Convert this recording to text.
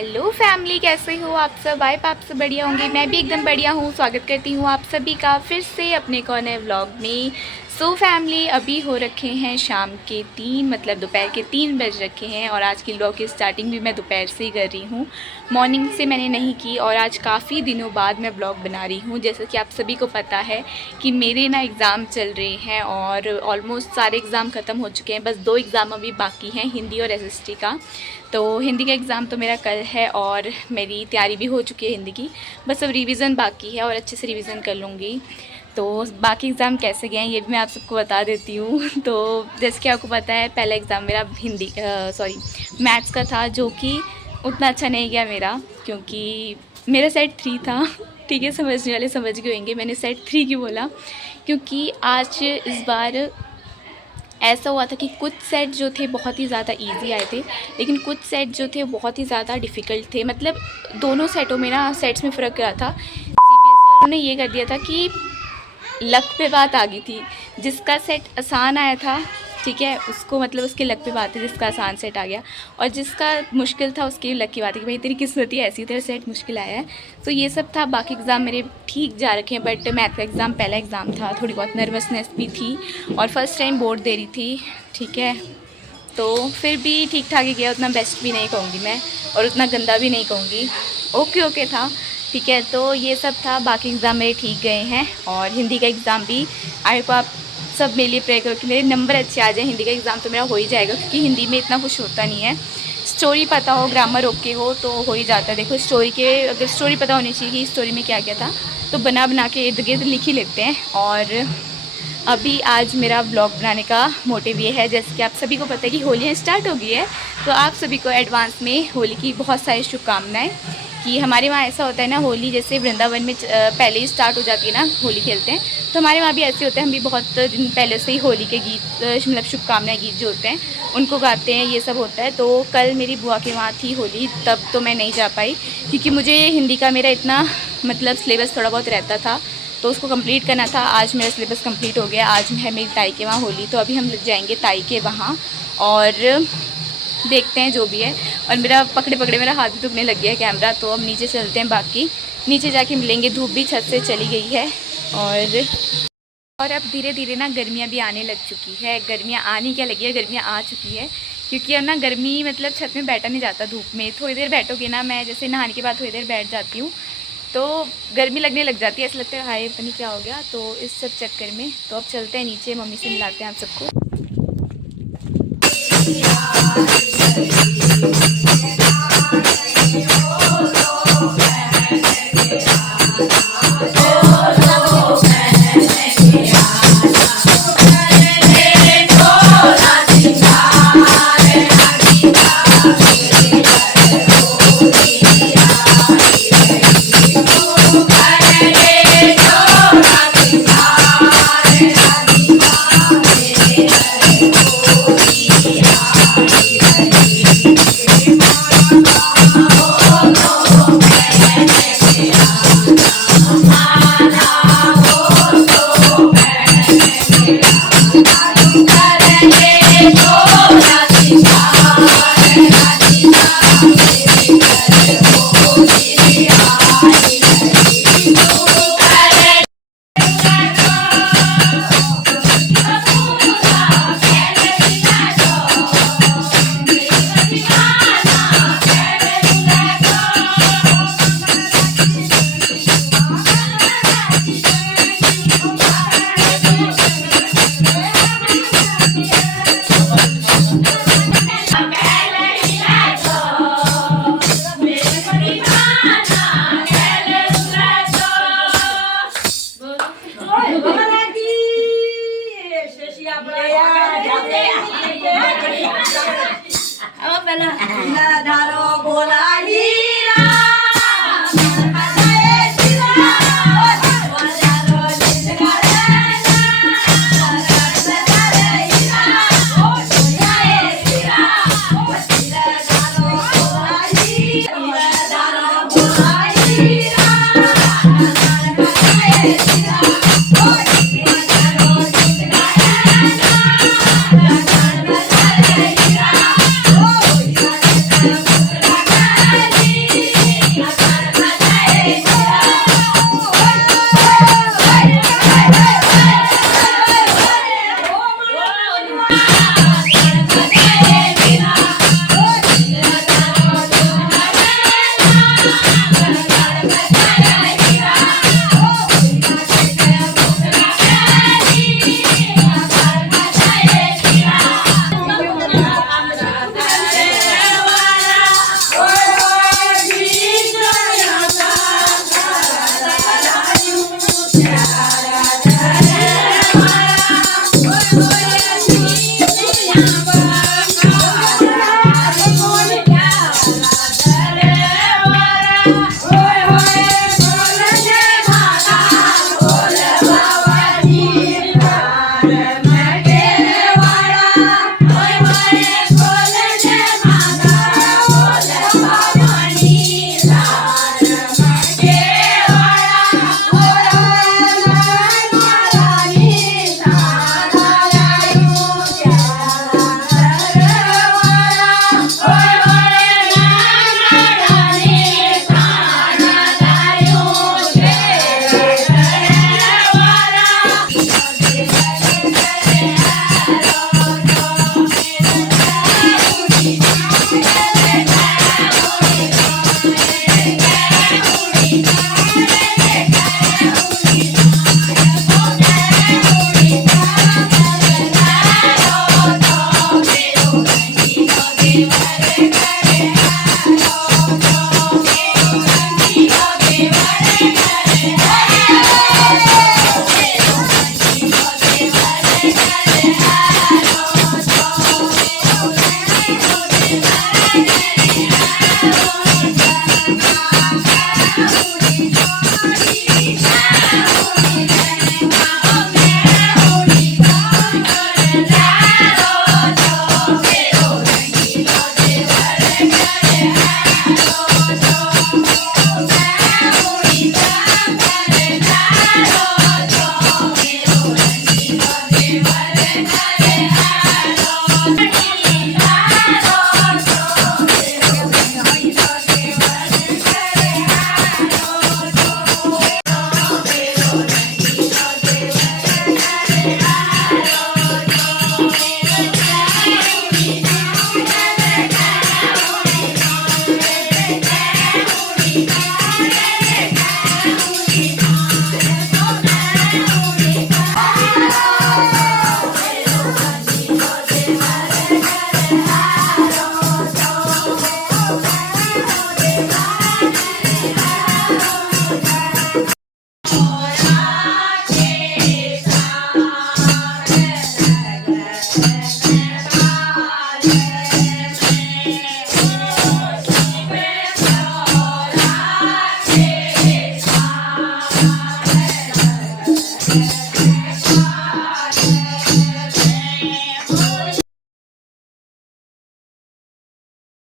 Hello family, कैसे हो आप सब? आप सब बढ़िया होंगे। मैं भी एकदम बढ़िया हूँ। स्वागत करती हूँ आप सभी का फिर से अपने एक और नए व्लॉग में। सो फैमिली, अभी हो रखे हैं शाम के 3, मतलब दोपहर के 3 बज रखे हैं और आज की व्लॉग की स्टार्टिंग भी मैं दोपहर से ही कर रही हूँ। मॉर्निंग से मैंने नहीं की और आज काफ़ी दिनों बाद मैं व्लॉग बना रही हूँ। जैसे कि आप सभी को पता है कि मेरे ना एग्ज़ाम चल रहे हैं और ऑलमोस्ट सारे एग्ज़ाम ख़त्म हो चुके हैं। बस 2 एग्ज़ाम अभी बाकी हैं, हिंदी और एसएसटी का। तो हिंदी का एग्ज़ाम तो मेरा कल है और मेरी तैयारी भी हो चुकी है हिंदी की। बस अब रिवीज़न बाकी है और अच्छे से रिवीज़न कर लूँगी। तो बाकी एग्ज़ाम कैसे गए हैं ये भी मैं आप सबको बता देती हूँ। तो जैसे कि आपको पता है, पहला एग्ज़ाम मेरा मैथ्स का था, जो कि उतना अच्छा नहीं गया मेरा, क्योंकि मेरा सेट 3 था। ठीक है, समझने वाले समझ गए होंगे मैंने सेट 3 क्यों बोला। क्योंकि आज इस बार ऐसा हुआ था कि कुछ सेट जो थे बहुत ही ज़्यादा इजी आए थे, लेकिन कुछ सेट जो थे बहुत ही ज़्यादा डिफ़िकल्ट थे। मतलब दोनों सेटों में ना, सेट्स में फ़र्क क्या था, सीबीएसई वालों ने ये कर दिया था कि लक पे बात आ गई थी। जिसका सेट आसान आया था, ठीक है, उसको मतलब उसके लक पे बात है, जिसका आसान सेट आ गया, और जिसका मुश्किल था उसकी लक की बात है कि भाई तेरी किस्मत ही ऐसी, तेरा सेट मुश्किल आया है। तो ये सब था। बाकी एग्ज़ाम मेरे ठीक जा रखे हैं, बट मैथ का एग्ज़ाम पहला एग्ज़ाम था, थोड़ी बहुत नर्वसनेस भी थी और फर्स्ट टाइम बोर्ड दे रही थी, ठीक है। तो फिर भी ठीक ठाक ही गया, उतना बेस्ट भी नहीं कहूँगी मैं और उतना गंदा भी नहीं कहूँगी, ओके ओके था, ठीक है। तो ये सब था। बाकी एग्ज़ाम मेरे ठीक गए हैं और हिंदी का एग्ज़ाम भी, आई होप आप सब मेरे लिए प्रे करो कि मेरे नंबर अच्छे आ जाए। हिंदी का एग्ज़ाम तो मेरा हो ही जाएगा, क्योंकि हिंदी में इतना कुछ होता नहीं है। स्टोरी पता हो, ग्रामर ओके हो तो हो ही जाता है। देखो, अगर स्टोरी पता होनी चाहिए कि स्टोरी में क्या क्या था, तो बना बना के इर्द गिर्द लिख ही लेते हैं। और अभी आज मेरा ब्लॉग बनाने का मोटिव ये है, जैसे कि आप सभी को पता है कि होलियाँ स्टार्ट हो गई है, तो आप सभी को एडवांस में होली की बहुत सारी शुभकामनाएं। कि हमारे वहाँ ऐसा होता है ना, होली जैसे वृंदावन में पहले ही स्टार्ट हो जाती है ना, होली खेलते हैं, तो हमारे वहाँ भी ऐसे होते हैं। हम भी बहुत दिन पहले से ही होली के गीत, मतलब शुभकामनाएं गीत जो होते हैं उनको गाते हैं, ये सब होता है। तो कल मेरी बुआ के वहाँ थी होली, तब तो मैं नहीं जा पाई, क्योंकि मुझे हिंदी का मेरा इतना मतलब सिलेबस थोड़ा बहुत रहता था, तो उसको कंप्लीट करना था। आज मेरा सिलेबस कंप्लीट हो गया। आज है मेरी ताई के वहाँ होली, तो अभी हम जाएंगे ताई के वहाँ और देखते हैं जो भी है। और मेरा पकड़े पकड़े मेरा हाथ भी दुखने लग गया है कैमरा, तो अब नीचे चलते हैं। बाकी नीचे जाके मिलेंगे। धूप भी छत से चली गई है और अब धीरे धीरे ना गर्मियाँ भी आने लग चुकी है। गर्मियाँ आने क्या लगी है, गर्मियाँ आ चुकी है, क्योंकि अब ना गर्मी मतलब छत में बैठा नहीं जाता धूप में। थोड़ी देर बैठोगे ना, मैं जैसे नहाने के बाद थोड़ी देर बैठ जाती हूँ तो गर्मी लगने लग जाती है, ऐसा लगता है हाय पता नहीं क्या हो गया। तो इस सब चक्कर में तो अब चलते हैं नीचे, मम्मी से मिलाते हैं आप सबको।